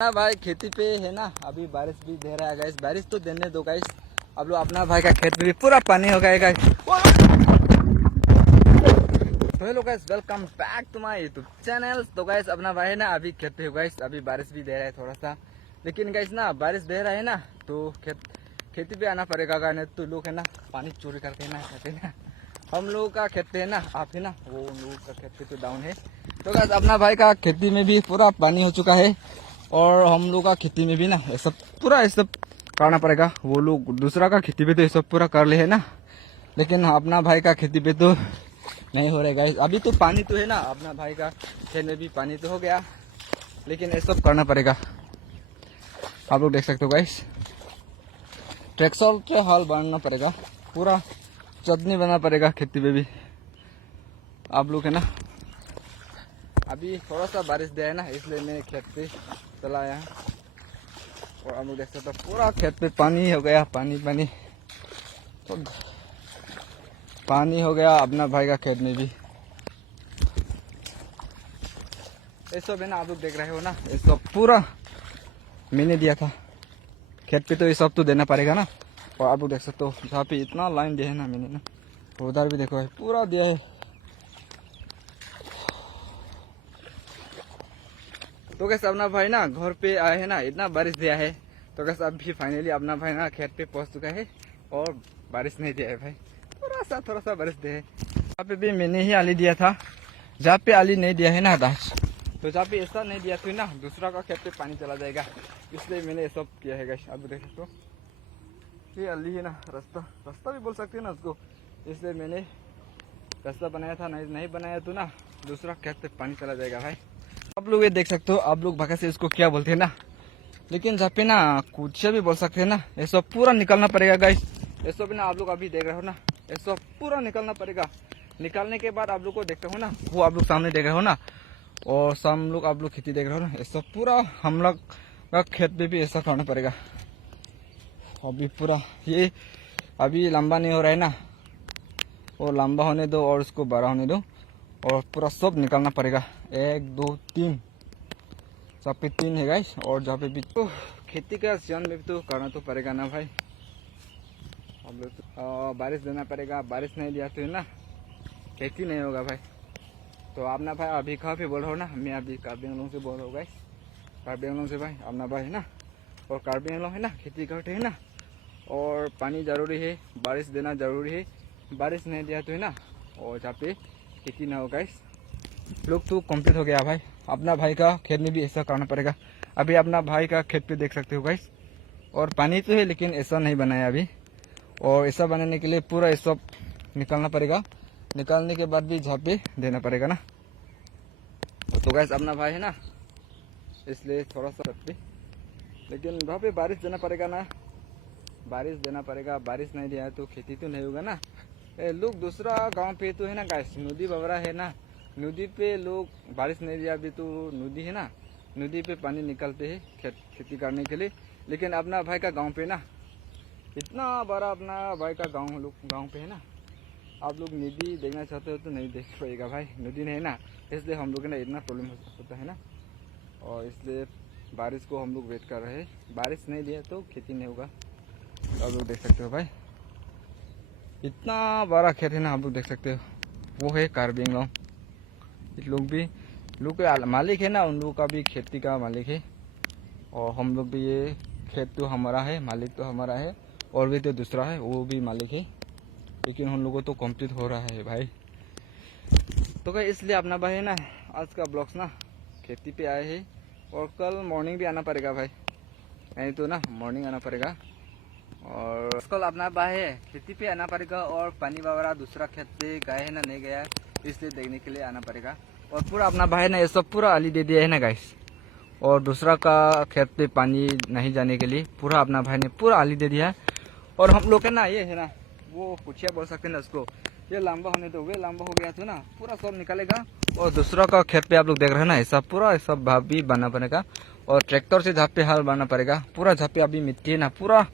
ना भाई खेती पे है ना, अभी बारिश भी दे रहा है गाइस। बारिश तो देने दो गाइस। अब लोग अपना भाई का खेत में भी पूरा पानी हो गया गाइस। तो hello guys, welcome back to my YouTube channel. तो गाइस अपना भाई ना अभी खेत पे हो गाइस। अभी बारिश भी दे रहा है थोड़ा सा, लेकिन गाइस ना बारिश दे रहा है ना तो खेती पे आना पड़ेगा गाइस। नहीं तो लोग है ना पानी चोरी करते हैं ना, कहते हैं ना हम लोगों का खेत है ना, आप है ना वो लोगों का खेती तो डाउन है। तो गाइस अपना भाई का खेती में भी पूरा पानी हो चुका है, और हम लोग का खेती में भी ना ये सब पूरा ये सब करना पड़ेगा। वो लोग दूसरा का खेती पे तो ये सब पूरा कर ले है ना, लेकिन अपना भाई का खेती पे तो नहीं हो रहा गाइस। अभी तो पानी तो है ना, अपना भाई का खेत में भी पानी तो हो गया, लेकिन ये सब करना पड़ेगा। आप लोग देख सकते हो गाइस, ट्रैक्टर से हल बनाना पड़ेगा, पूरा चटनी बनाना पड़ेगा खेती में भी। आप लोग है ना अभी थोड़ा सा बारिश दिया है ना, इसलिए मैं खेत पे चला आया। और आप लोग देख सकते हो पूरा खेत पे पानी हो गया, पानी पानी तो पानी हो गया अपना भाई का खेत में भी। ये सब है ना, आप लोग देख रहे हो ना, ये सब पूरा मैंने दिया था खेत पे, तो ये सब तो देना पड़ेगा ना। और आप लोग देख सकते हो जहाँ पे इतना लाइन दिया है ना मैंने ना, उधर भी देखो है पूरा दिया है। तो कैसे अपना भाई ना घर पे आए है ना, इतना बारिश दिया है। तो कैसे अभी फाइनली अपना भाई ना खेत पे पहुंच चुका है, और बारिश नहीं दिया है भाई, थोड़ा सा बारिश दिया है। यहाँ पे भी मैंने ही आली दिया था, जहाँ पे आली नहीं दिया है ना दास, तो जहाँ पे ऐसा नहीं दिया तो ना दूसरा का खेत पे पानी चला जाएगा, इसलिए मैंने ये सब किया है गाइस। आप देख सकते हो ये अली है ना, रास्ता भी बोल सकते हैं ना उसको, इसलिए मैंने रास्ता बनाया था। नहीं बनाया तो ना दूसरा खेत पे पानी चला जाएगा भाई। आप लोग ये देख सकते हो, आप लोग भाषा से इसको क्या बोलते हैं ना, लेकिन जहाँ पे ना कुछ भी बोल सकते हैं ना, ये सब पूरा निकलना पड़ेगा गाइस। ये सब ना आप लोग अभी देख रहे हो ना, ये सब पूरा निकलना पड़ेगा। निकालने के बाद आप लोग को देखते हो ना, वो आप लोग सामने देख रहे हो ना, और साम लोग आप लोग खेती देख रहे हो ना, ये सब पूरा हम लोग का खेत पे भी ऐसा करना पड़ेगा। अभी पूरा ये अभी लंबा नहीं हो रहा है ना, वो लंबा होने दो और उसको बड़ा होने दो, और पूरा सब निकालना पड़ेगा। 1 2 3 सब पे 3 है गाइस। और जहाँ पे भी तो खेती का सीजन में भी तो करना तो पड़ेगा ना भाई। हम लोग तो बारिश देना पड़ेगा, बारिश नहीं दिया तो ना खेती नहीं होगा भाई। तो अपना भाई अभी कहाँ पे बोल रहा हो ना, मैं अभी कार्बी आंगलों से बोल रहा हूँ गाइस। कार्बी आंगलों से भाई अपना भाई है ना, और कार्बी आंगलों है ना खेती करते है ना, और पानी जरूरी है, बारिश देना जरूरी है। बारिश नहीं दिया तो है ना, और जहाँ पे खेती ना हो गाइस। लोग तो कंप्लीट हो गया भाई, अपना भाई का खेत में भी ऐसा करना पड़ेगा। अभी अपना भाई का खेत पे देख सकते हो गाइस, और पानी तो है लेकिन ऐसा नहीं बनाया अभी, और ऐसा बनाने के लिए पूरा ये सब निकालना पड़ेगा। निकालने के बाद भी झापे देना पड़ेगा ना। तो गाइस अपना भाई है ना, इसलिए थोड़ा सा पे, लेकिन वहाँ पे बारिश देना पड़ेगा ना, बारिश देना पड़ेगा। बारिश नहीं दिया है तो खेती तो नहीं होगा ना। लोग दूसरा गाँव पे तो है ना गाइस, नदी बवरा है ना, नदी पे लोग बारिश नहीं दिया अभी तो नदी है ना, नदी पे पानी निकलते हैं खेती करने के लिए। लेकिन अपना भाई का गांव पे ना इतना बड़ा अपना भाई का गांव पे है ना, आप लोग नदी देखना चाहते हो तो नहीं देख पाएगा भाई, नदी नहीं है ना, इसलिए हम लोग ना इतना प्रॉब्लम होता है ना। और इसलिए बारिश को हम लोग वेट कर रहे हैं। बारिश नहीं दिया तो खेती नहीं होगा। आप लोग देख सकते हो भाई, इतना बड़ा खेत है ना, आप लोग देख सकते हो। वो है कार्बी आंगलों, लोग भी लोग के मालिक है ना, उन लोगों का भी खेती का मालिक है। और हम लोग भी ये खेत तो हमारा है, मालिक तो हमारा है, और भी तो दूसरा है वो भी मालिक है, लेकिन हम लोगों तो कंप्लीट हो रहा है भाई। तो क्या इसलिए अपना भाई है ना आज का ब्लॉग्स ना खेती पे आए हैं, और कल मॉर्निंग भी आना पड़ेगा भाई, नहीं तो ना मॉर्निंग आना पड़ेगा। और कल अपना भाई है खेती पे आना पड़ेगा, और पानी वगैरह दूसरा खेत पे गए है ना नहीं गया, इसलिए देखने के लिए आना पड़ेगा। और पूरा अपना भाई ने ये सब पूरा आली दे दिया है ना गाइस, और दूसरा का खेत पे पानी नहीं जाने के लिए पूरा अपना भाई ने पूरा आली दे दिया है। और हम लोग है ना ये है ना वो पुछिया बोल सकते हैं ना उसको, ये लंबा होने दो, वे लंबा हो गया तो ना पूरा सब निकलेगा। और दूसरा का खेत पे आप लोग देख रहे हैं ना, ऐसा पूरा ऐसा भाभी बनना पड़ेगा, और ट्रैक्टर से झापे हाल बनाना पड़ेगा। पूरा झापे अभी मिट्टी है ना, पूरा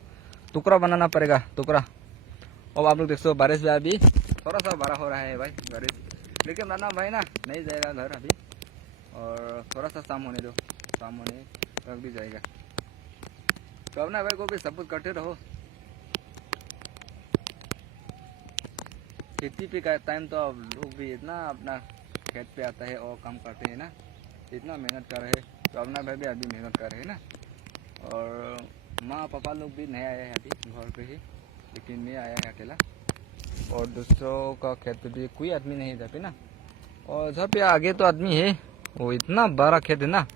टुकड़ा बनाना पड़ेगा, टुकड़ा। और आप लोग देख सकते हो बारिश भी अभी थोड़ा सा बड़ा हो रहा है भाई बारिश, लेकिन ना भाई ना नहीं जाएगा घर अभी, और थोड़ा सा शाम होने दो, शाम होने थक भी जाएगा। तो अपना भाई को भी सपोर्ट करते रहो। खेती पे का टाइम तो अब लोग भी इतना अपना खेत पे आता है और काम करते हैं ना, इतना मेहनत कर रहे हैं। तो अपना भाई भी अभी मेहनत कर रहे हैं ना। और माँ पापा लोग भी नहीं आए हैं अभी घर पे ही, लेकिन मैं आया है अकेला। और दूसरों का खेत पे भी कोई आदमी नहीं है जहाँ पे ना। और जहाँ पे आगे तो आदमी है, वो इतना बड़ा खेत है ना,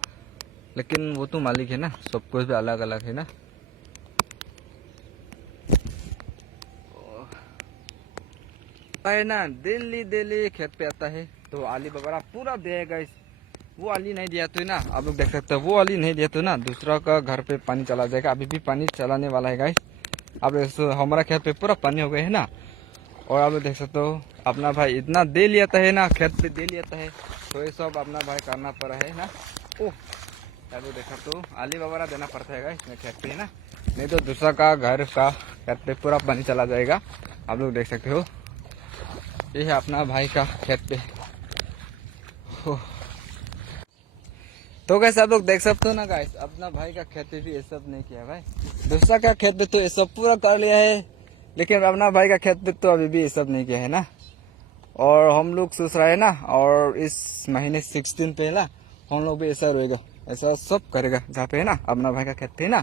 लेकिन वो तो मालिक है ना, सब कुछ भी अलग अलग है ना। है ना, दिल्ली दिल्ली खेत पे आता है तो आली वगैरह पूरा देगा। इस वो आली नहीं दिया तो ना, आप लोग देख सकते हो, वो आली नहीं दिया तो ना दूसरा का घर पे पानी चला जाएगा। अभी भी पानी चलाने वाला है गाइस। आप हमारा खेत पे पूरा पानी हो गया है ना। और आप लोग देख सकते हो अपना भाई इतना दे लिया है ना, खेत पे दे लिया है, तो ये सब अपना भाई करना पड़ा है ना। ओह आप लोग देख सकते हो आली वगैरह देना पड़ता है गाइस खेत पे है ना, नहीं तो दूसरा का घर का खेत पे पूरा पानी चला जाएगा। आप लोग देख सकते हो ये है अपना भाई का खेत पे। तो कैसे आप लोग देख सकते हो ना गाइस, अपना भाई का खेत पे भी ये सब नहीं किया भाई। दूसरा का खेत पे तो ये सब पूरा कर लिया है, लेकिन अपना भाई का खेत पे तो अभी भी ये सब नहीं किया है ना। और हम लोग सोच रहे हैं ना, और इस महीने 16 पे है ना, हम लोग भी ऐसा रहेगा, ऐसा सब करेगा जहाँ पे है ना अपना भाई का खेत पे है ना।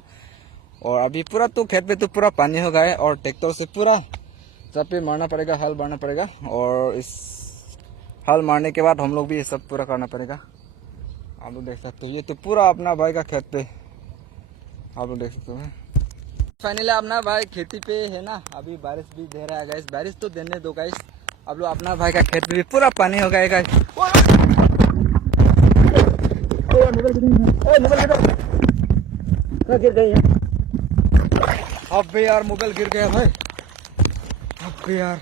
और अभी पूरा तो खेत पे तो पूरा पानी हो गया है, और ट्रैक्टर से पूरा जहाँ पे मारना पड़ेगा, हल मारना पड़ेगा। और इस हल मारने के बाद हम लोग भी ये सब पूरा करना पड़ेगा। आप लोग देख सकते हो ये तो पूरा अपना भाई का खेत पे, आप लोग देख सकते हो। फाइनली अपना भाई खेती पे है ना, अभी बारिश भी दे रहा है गाइस, बारिश तो देने दो गाइस। अब लोग अपना भाई का खेत पे भी पूरा पानी हो गया गाइस। अब भी यार मोबाइल गिर गया भाई, अब भी यार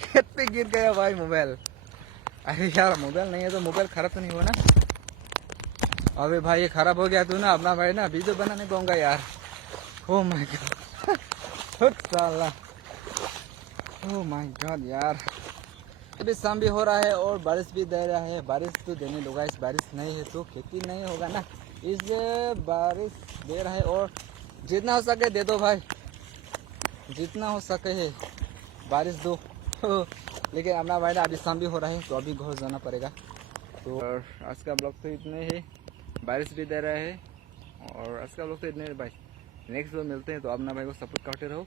खेत पे गिर गया भाई मोबाइल। अरे यार मोबाइल नहीं है तो मोबाइल खराब तो नहीं हुआ ना। अबे भाई ये खराब हो गया तो ना अपना भाई ना वीडियो बना नहीं पाऊंगा यार। ओ माय गॉड साला, ओ माय गॉड यार। अभी शाम भी हो रहा है और बारिश भी दे रहा है। बारिश तो देने दो गाइस, बारिश नहीं है तो खेती नहीं होगा ना, इसलिए बारिश दे रहा है। और जितना हो सके दे दो भाई, जितना हो सके है बारिश दो। लेकिन अपना भाई ना अभी शाम भी हो रहा है तो अभी घर जाना पड़ेगा। तो आज का ब्लॉग तो इतने ही, बारिश भी दे रहा है और आज का ब्लॉग तो इतने ही भाई। नेक्स्ट मिलते हैं, तो अपना भाई को सपोर्ट करते रहो।